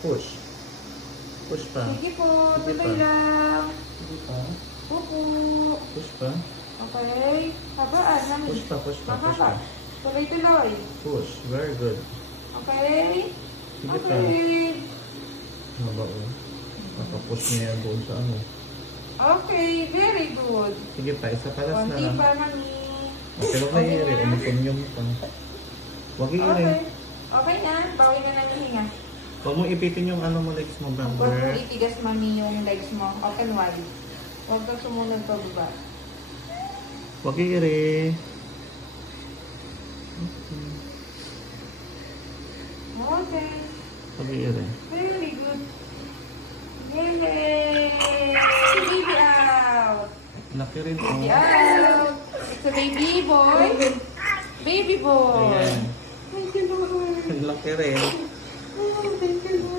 Push. Push pa. Sige po, Sige tuloy pa. lang. Sige pa. Pupo. Push pa. Okay. Habaan namin. Push pa, push pa, push Mahaba. pa. Tuloy-tuloy. Push. Very good. Okay. Sige pa. Okay. Haba o. Nakapush niya yan doon sa ano. Okay, very good. Sige pa, isa palas na Konti lang. pa, mami. Okay, huwag na i-iri. Umukunyong pa. Huwag i-iri. Okay. Okay na. Bawi na namin hinga. Huwag mo ipitin yung ano mo legs mo, Huwag mo Bamber. itigas, mami, yung legs mo. Open wide. Huwag kang sumunod pa baba. Huwag i-iri. Okay. Huwag i-iri. Very good. Yay! Baby out! Laki rin Baby oh. out! It's a baby boy. Baby boy. Ayan. Thank you, Lord. Laki rin. Oh, thank you, Lord.